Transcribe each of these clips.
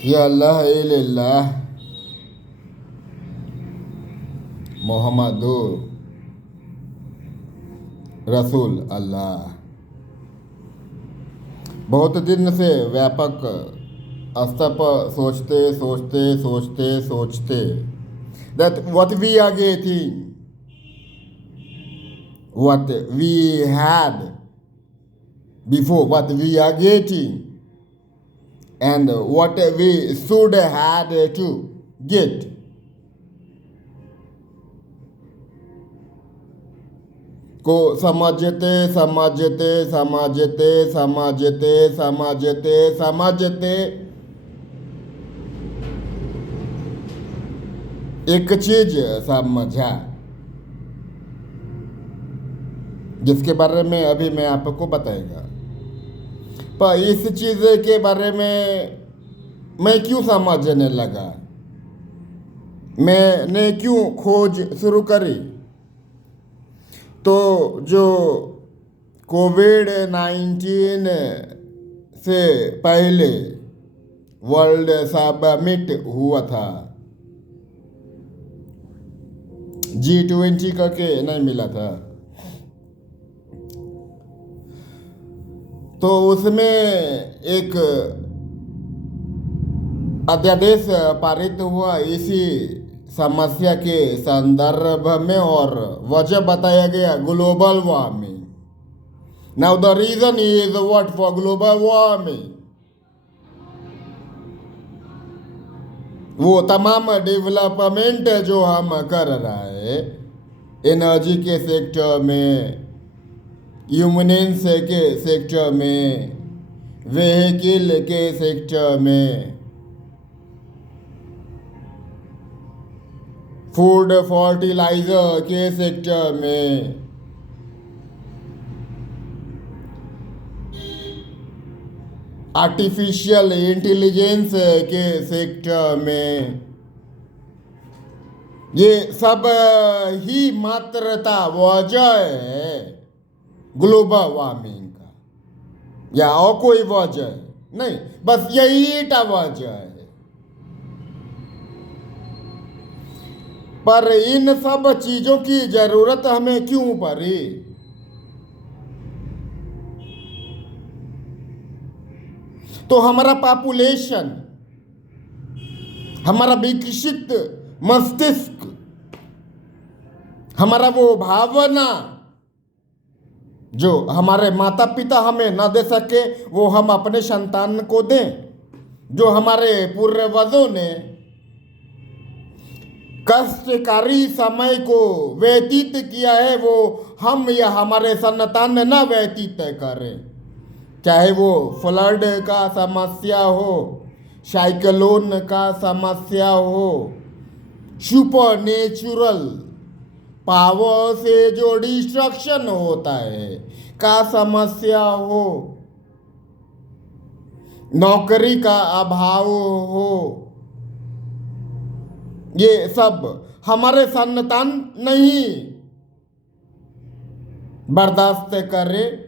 या अल्लाह इल्लल्लाह मोहम्मदुर रसूल अल्लाह। बहुत दिन से व्यापक स्तर पर सोचते that what we are getting, what we had before, what we are getting, and what we should had to get. को समझते एक चीज समझा जिसके बारे में अभी मैं आपको बताएगा। पर इस चीज के बारे में मैं क्यों समझने लगा, मैंने क्यों खोज शुरू करी, तो जो कोविड-19 से पहले वर्ल्ड समिट हुआ था, G20 करके नहीं मिला था, तो उसमें एक अध्यादेश पारित हुआ इसी समस्या के संदर्भ में और वजह बताया गया global warming. Now the reason is what for global warming, वो तमाम डेवलपमेंट जो हम कर रहे हैं एनर्जी के सेक्टर में, ह्यूमनेंस के सेक्टर में, व्हीकल के सेक्टर में, फूड फर्टिलाइजर के सेक्टर में, आर्टिफिशियल इंटेलिजेंस के सेक्टर में, ये सब ही मात्रता वजह है ग्लोबल वार्मिंग का, या और कोई वजह नहीं, बस यही वजह है। पर इन सब चीजों की जरूरत हमें क्यों पड़ी? तो हमारा पॉपुलेशन, हमारा विकसित मस्तिष्क, हमारा वो भावना जो हमारे माता पिता हमें न दे सके वो हम अपने संतान को दें। जो हमारे पूर्वजों ने कष्टकारी समय को व्यतीत किया है वो हम या हमारे संतान न व्यतीत करें। चाहे वो फ्लड का समस्या हो, साइक्लोन का समस्या हो, सुपर नेचुरल पावर से जो डिस्ट्रक्शन होता है का समस्या हो, नौकरी का अभाव हो, ये सब हमारे संतान नहीं बर्दाश्त करे,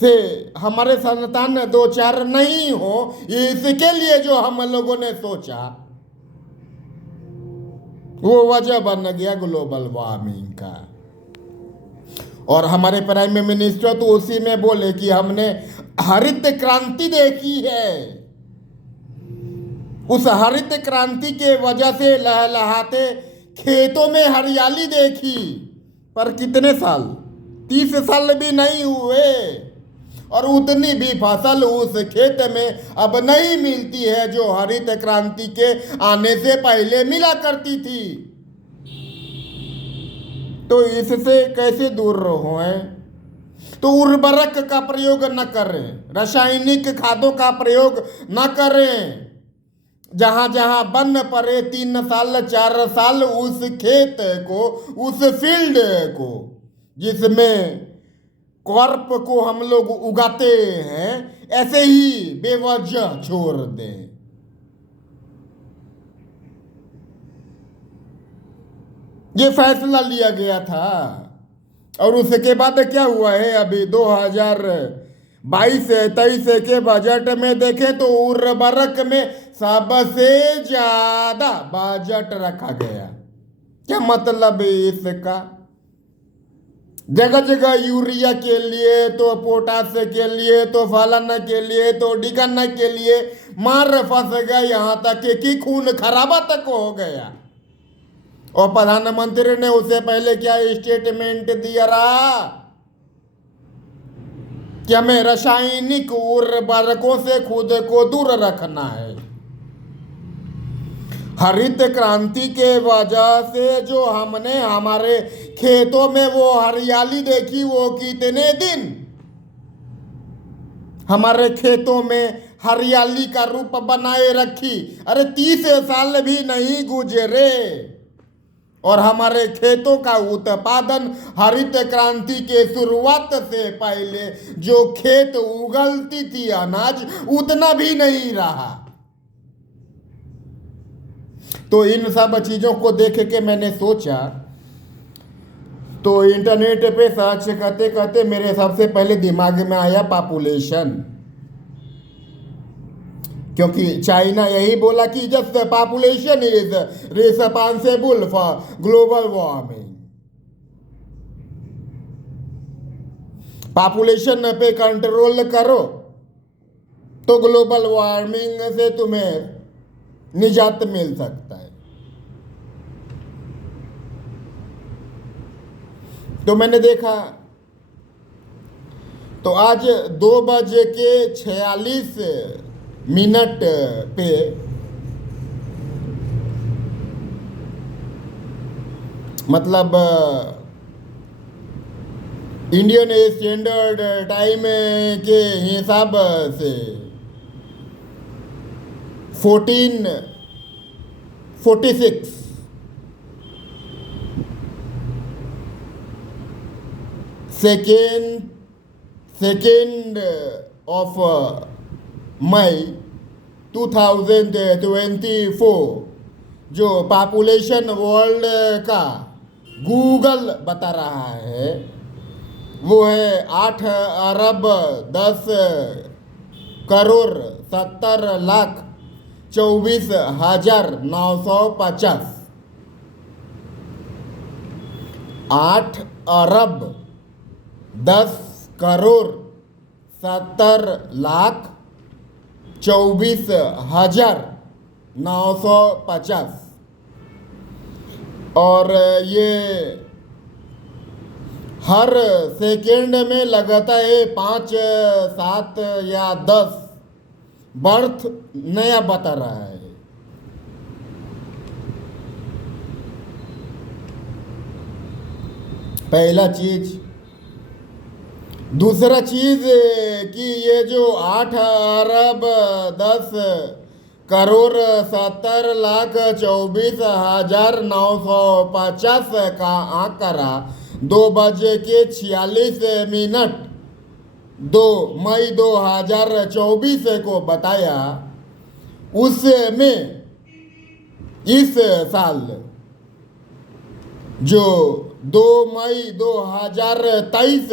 से हमारे संतान दो चार नहीं हो, इसके लिए जो हम लोगों ने सोचा वो वजह बन गया ग्लोबल वार्मिंग का। और हमारे प्राइम मिनिस्टर तो उसी में बोले कि हमने हरित क्रांति देखी है, उस हरित क्रांति के वजह से लहलहाते खेतों में हरियाली देखी। पर कितने साल, 30 साल भी नहीं हुए और उतनी भी फसल उस खेत में अब नहीं मिलती है जो हरित क्रांति के आने से पहले मिला करती थी। तो इससे कैसे दूर रहें? तो उर्वरक का प्रयोग न करें, रासायनिक खादों का प्रयोग न करें। जहां जहां बन पड़े 3 साल 4 साल उस खेत को, उस फील्ड को जिसमें क्रॉप को हम लोग उगाते हैं, ऐसे ही बेवजह छोड़ दें। ये फैसला लिया गया था और उसके बाद क्या हुआ है? अभी 2022-23 के बजट में देखें तो उर्वरक में सबसे ज्यादा बजट रखा गया। क्या मतलब है इसका? जगह जगह यूरिया के लिए, तो पोटास के लिए, तो फलाना के लिए, तो डिगना के लिए मार फंस गया, यहां तक कि खून खराबा तक हो गया। और प्रधानमंत्री ने उससे पहले क्या स्टेटमेंट दिया रहा कि हमें रासायनिक उर्वरकों से खुद को दूर रखना है। हरित क्रांति के वजह से जो हमने हमारे खेतों में वो हरियाली देखी, वो कितने दिन हमारे खेतों में हरियाली का रूप बनाए रखी। अरे 30 साल भी नहीं गुजरे और हमारे खेतों का उत्पादन हरित क्रांति के शुरुआत से पहले जो खेत उगलती थी अनाज, उतना भी नहीं रहा। तो इन सब चीजों को देख के मैंने सोचा, तो इंटरनेट पे सर्च करते करते मेरे सबसे पहले दिमाग में आया पॉपुलेशन, क्योंकि चाइना यही बोला कि just population is responsible for global warming. Population पे कंट्रोल करो तो ग्लोबल वार्मिंग से तुम्हें निजात मिल सकता है। तो मैंने देखा, तो आज 2:46 पे मतलब इंडियन स्टैंडर्ड टाइम के हिसाब से 14:46 सेकेंड ऑफ मई 2024 जो पॉपुलेशन वर्ल्ड का गूगल बता रहा है वो है 8,10,70,24,950। 8,10,70,24,950। और ये हर सेकेंड में लगता है 5, 7 या 10 बर्थ नया बता रहा है। पहला चीज। दूसरा चीज कि ये जो 8,10,70,24,950 का आंकड़ा 2:46 2 मई 2024 को बताया, उसमें इस साल जो 2 मई 2023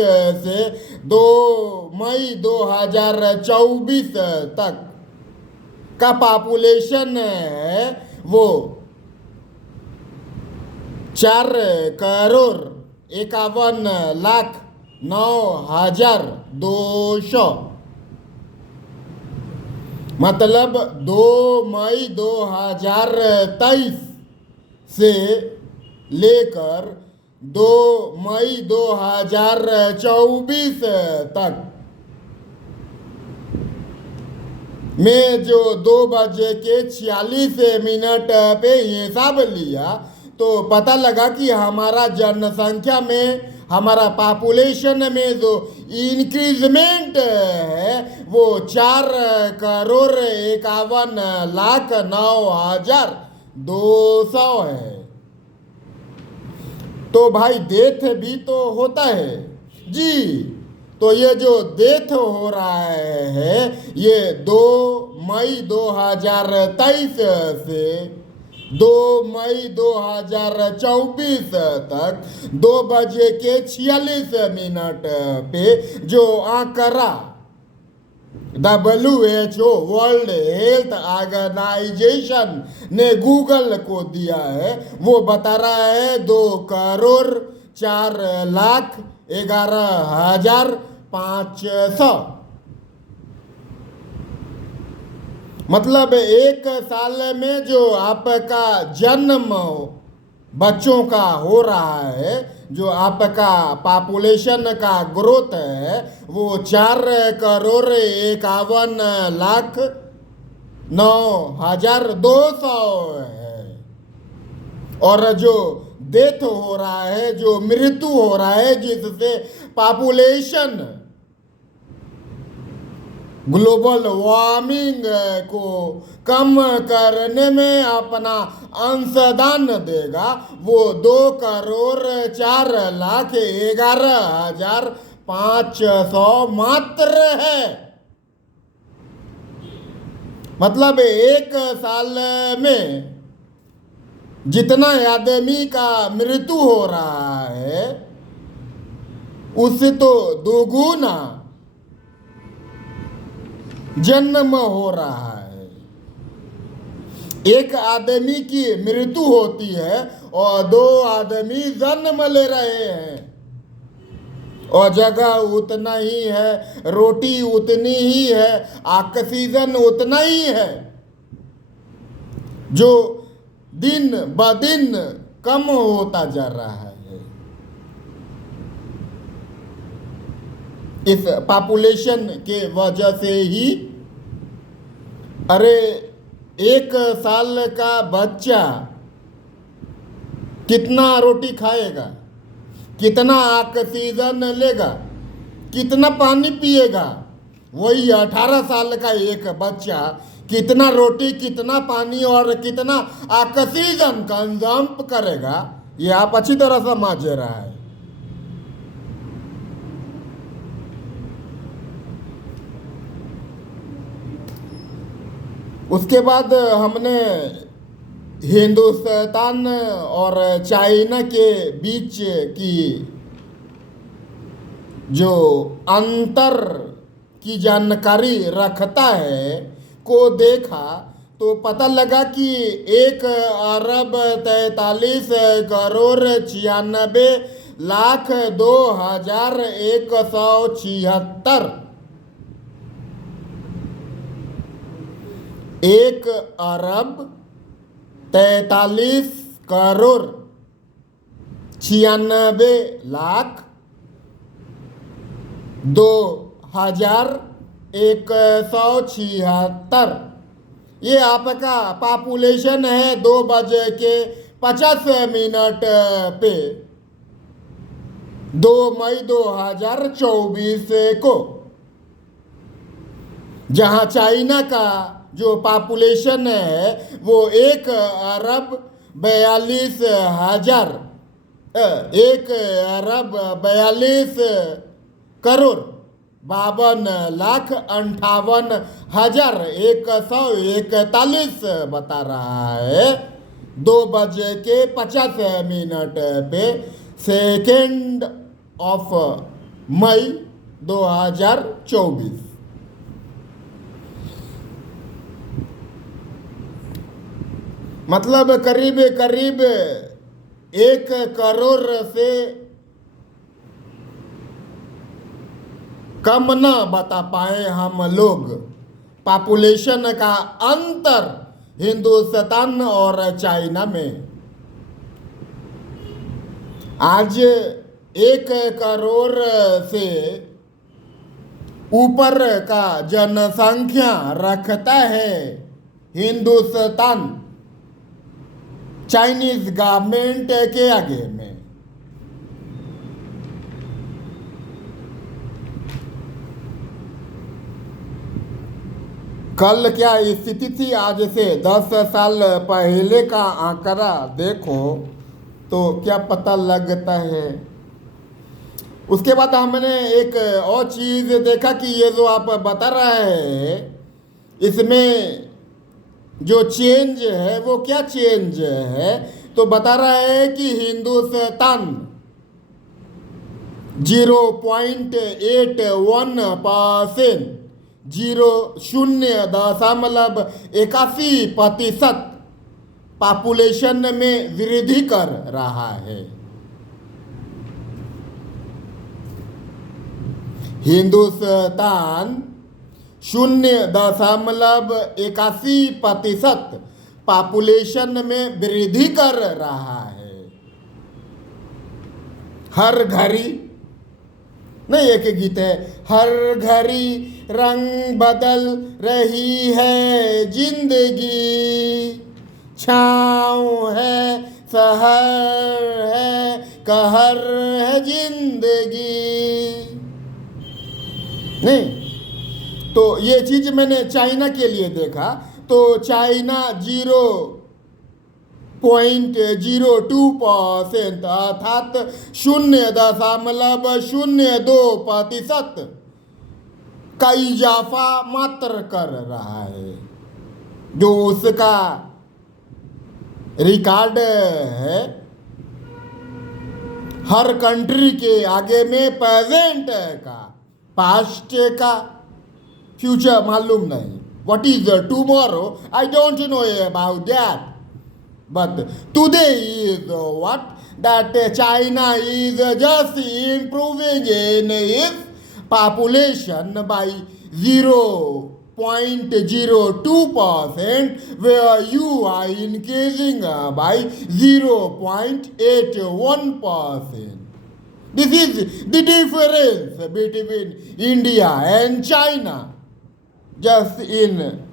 से 2 मई 2024 तक का पॉपुलेशन है वो 4,51,09,200। मतलब 2 मई 2023 से लेकर 2 मई 2024 तक में जो 2:46 पे हिसाब लिया, तो पता लगा कि हमारा जनसंख्या में, हमारा पॉपुलेशन में जो इंक्रीजमेंट है वो 4,51,09,200 है। तो भाई डेथ भी तो होता है जी। तो ये जो डेथ हो रहा है ये 2 मई 2023 से 2 मई 2024 तक 2:46 पे जो आंकड़ा WHO वर्ल्ड हेल्थ ऑर्गेनाइजेशन ने गूगल को दिया है, वो बता रहा है 2,04,11,500। मतलब एक साल में जो आपका जन्म बच्चों का हो रहा है, जो आपका पॉपुलेशन का ग्रोथ है, वो 4,51,09,200 है। और जो डेथ हो रहा है, जो मृत्यु हो रहा है, जिससे पॉपुलेशन ग्लोबल वार्मिंग को कम करने में अपना अंशदान देगा, वो 2,04,11,500 मात्र है। मतलब एक साल में जितना आदमी का मृत्यु हो रहा है, उससे तो दोगुना जन्म हो रहा है। एक आदमी की मृत्यु होती है और 2 आदमी जन्म ले रहे हैं, और जगह उतना ही है, रोटी उतनी ही है, ऑक्सीजन उतना ही है, जो दिन ब दिन कम होता जा रहा है। इस पॉपुलेशन के वजह से ही, अरे एक साल का बच्चा कितना रोटी खाएगा, कितना ऑक्सीजन लेगा, कितना पानी पिएगा? वही 18 साल का एक बच्चा कितना रोटी, कितना पानी और कितना ऑक्सीजन कंज्यूम करेगा, ये आप अच्छी तरह समझ रहा है। उसके बाद हमने हिंदुस्तान और चाइना के बीच की जो अंतर की जानकारी रखता है को देखा, तो पता लगा कि 1,43,92,02,176 1,43,92,176 ये आपका पॉपुलेशन है 2:50 पे 2 मई 2024 को, जहां चाइना का जो पॉपुलेशन है वो 1,42,58,141 बता रहा है 2:50 पे 2 मई 2024। मतलब करीब करीब 1 करोड़ से कम ना बता पाए हम लोग पॉपुलेशन का अंतर हिंदुस्तान और चाइना में। आज 1 करोड़ से ऊपर का जनसंख्या रखता है हिंदुस्तान चाइनीज गवर्नमेंट के आगे में। कल क्या स्थिति थी, आज से 10 साल पहले का आंकड़ा देखो तो क्या पता लगता है। उसके बाद हमने एक और चीज़ देखा कि ये जो आप बता रहे हैं, इसमें जो चेंज है वो क्या चेंज है, तो बता रहा है कि हिंदुस्तान 0.81% 0.81% पॉपुलेशन में वृद्धि कर रहा है। हिंदुस्तान 0.81% पॉपुलेशन में वृद्धि कर रहा है। हर घड़ी नहीं, एक गीत है, हर घड़ी रंग बदल रही है जिंदगी, छाँव है सहर है कहर है जिंदगी। नहीं, तो ये चीज मैंने चाइना के लिए देखा, तो चाइना 0.02% अर्थात 0.02% का इजाफा मात्र कर रहा है, जो उसका रिकॉर्ड है। हर कंट्री के आगे में प्रेजेंट का, पास्ट का, फ्यूचर मालूम नहीं। What is tomorrow? I don't know about that. But today is what? That China is just improving in its population by 0.02%, where you are increasing by 0.81%. This is the difference between India and China, just in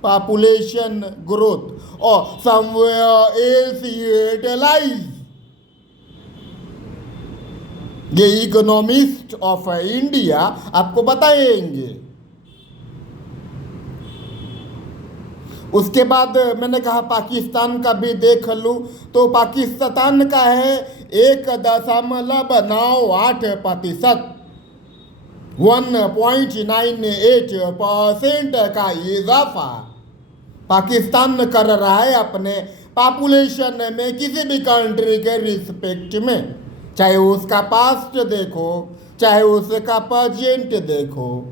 population growth, or somewhere else it lies. ये economist of India आपको बताएंगे। उसके बाद मैंने कहा पाकिस्तान का भी देख लूं, तो पाकिस्तान का है 1.98%, 1.98% का इजाफा पाकिस्तान कर रहा है अपने पॉपुलेशन में, किसी भी कंट्री के रिस्पेक्ट में, चाहे उसका पास्ट देखो, चाहे उसका प्रेजेंट देखो,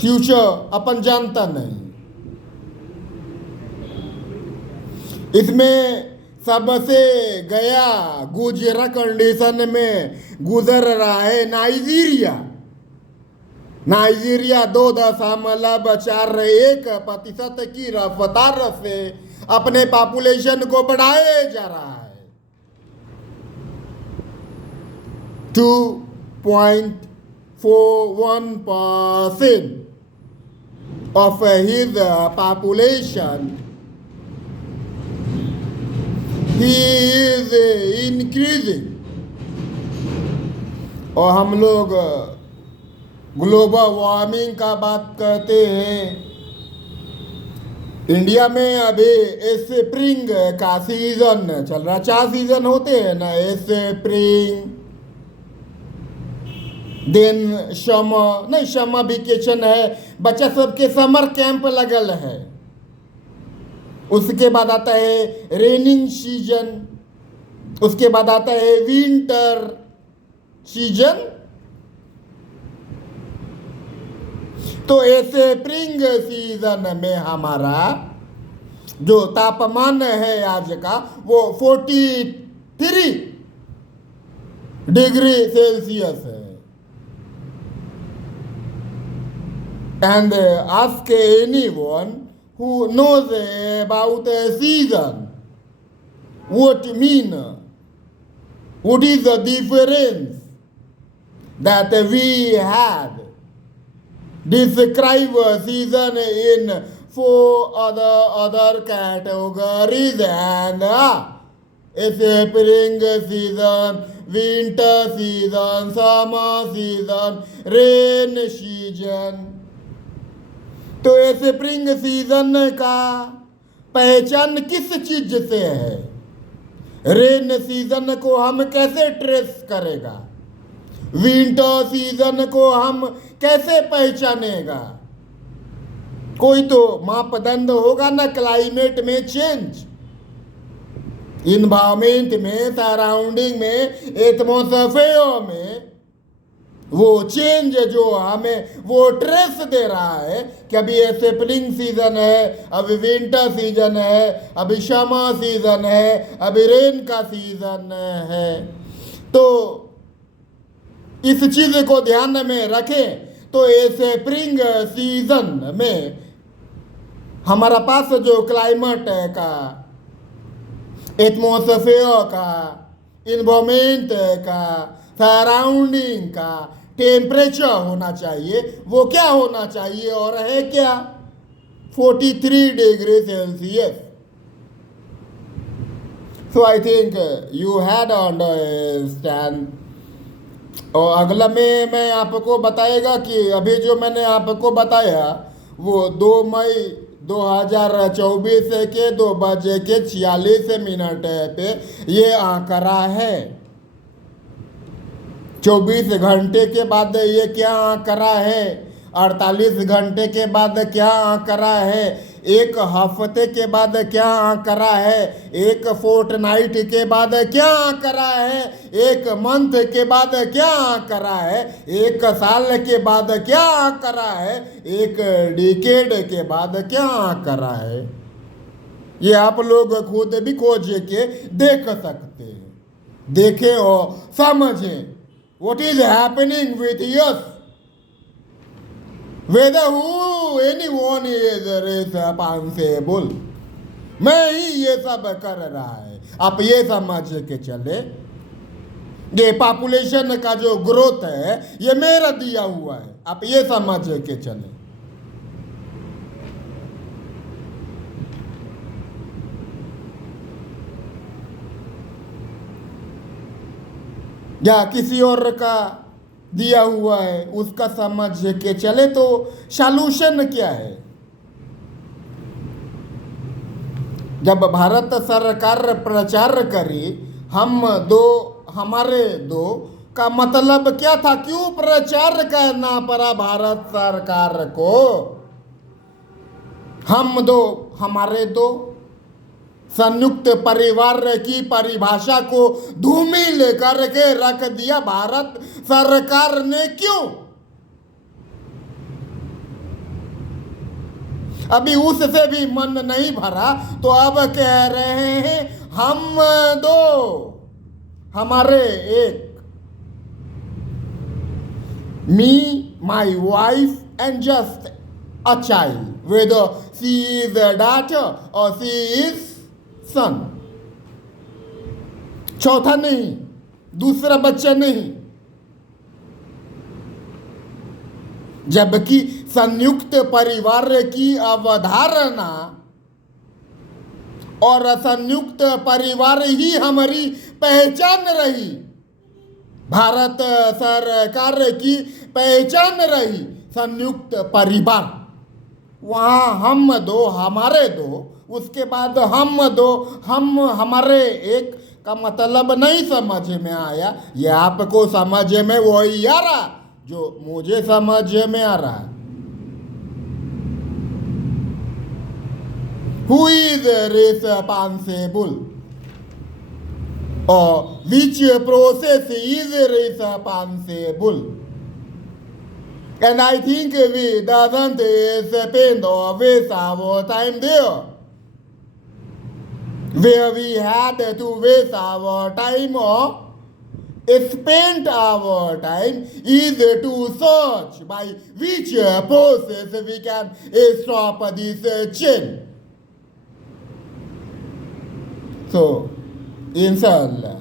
फ्यूचर अपन जानता नहीं। इसमें सबसे गया गुजरा कंडीशन में गुजर रहा है नाइजीरिया 2.41% की रफ्तार से अपने पॉपुलेशन को बढ़ाए जा रहा है। 2.41% of his population he is increasing। और हम लोग ग्लोबल वार्मिंग का बात करते हैं। इंडिया में अभी स्प्रिंग का सीजन चल रहा, 4 सीजन होते हैं ना, स्प्रिंग, देन समर, नहीं समर वेकेशन है, बच्चा सबके समर कैंप लगल है। उसके बाद आता है रेनिंग सीजन, उसके बाद आता है विंटर सीजन। तो ऐसे स्प्रिंग सीजन में हमारा जो तापमान है आज का वो 43 डिग्री सेल्सियस है। And ask anyone who knows about a season, what is the difference that we had? Describe a season in 4 other categories, and spring season, winter season, summer season, rain season। तो spring season का पहचान किस चीज से है? Rain season को हम कैसे ट्रेस करेगा? विंटर सीजन को हम कैसे पहचानेगा? कोई तो मापदंड होगा ना, क्लाइमेट में चेंज, इन्वायरमेंट में, सराउंडिंग में, एटमॉस्फेयर में वो चेंज जो हमें वो ट्रेस दे रहा है कि अभी ये स्प्रिंग सीजन है, अभी विंटर सीजन है, अभी समर सीजन है, अभी रेन का सीजन है। तो इस चीज को ध्यान में रखें। तो ये स्प्रिंग सीजन में हमारा पास जो क्लाइमेट का, एटमॉस्फेयर का, इन्वायरमेंट का, सराउंडिंग का टेम्परेचर होना चाहिए, वो क्या होना चाहिए और है क्या? 43 degree Celsius. So I think you had understand. और अगला में मैं आपको बताएगा कि अभी जो मैंने आपको बताया वो 2 मई 2024 के 2:46 पे ये आंकड़ा है। 24 घंटे के बाद ये क्या आंकड़ा है, 48 घंटे के बाद क्या आंकड़ा है, एक हफ्ते के बाद क्या आंकड़ा है, एक फोर्टनाइट के बाद क्या आंकड़ा है, एक मंथ के बाद क्या आंकड़ा है, एक साल के बाद क्या आंकड़ा है, एक डिकेड के बाद क्या आंकड़ा है। ये आप लोग खुद भी खोज के देख सकते हैं, देखें और समझें what is happening with us, whether who anyone is responsible। मैं ही ये सब कर रहा है, आप ये समझ के चले। ये पॉपुलेशन का जो ग्रोथ है ये मेरा दिया हुआ है, आप ये समझ के चले। या किसी और का दिया हुआ है उसका समझ के चले। तो सॉल्यूशन क्या है? जब भारत सरकार प्रचार करी हम दो हमारे दो का मतलब क्या था? क्यों प्रचार करना पड़ा भारत सरकार को? हम दो हमारे दो संयुक्त परिवार की परिभाषा को धूमिल करके रख दिया भारत सरकार ने। क्यों? अभी उससे भी मन नहीं भरा तो अब कह रहे हैं हम दो हमारे एक, me my wife and just a child, whether she is a daughter or she is son। चौथा नहीं, दूसरा बच्चा नहीं। जबकि संयुक्त परिवार की अवधारणा और संयुक्त परिवार ही हमारी पहचान रही, भारत सरकार की पहचान रही संयुक्त परिवार। वहाँ हम दो हमारे दो, उसके बाद हम दो हम हमारे एक का मतलब नहीं समझ में आया। ये आपको समझ में वही आ रहा जो मुझे समझ में आ रहा है। Who is responsible or which process is responsible? And I think we doesn't spend or waste our time there, where we had to waste our time or spend our time is to search by which process we can stop this chain. So, inshallah.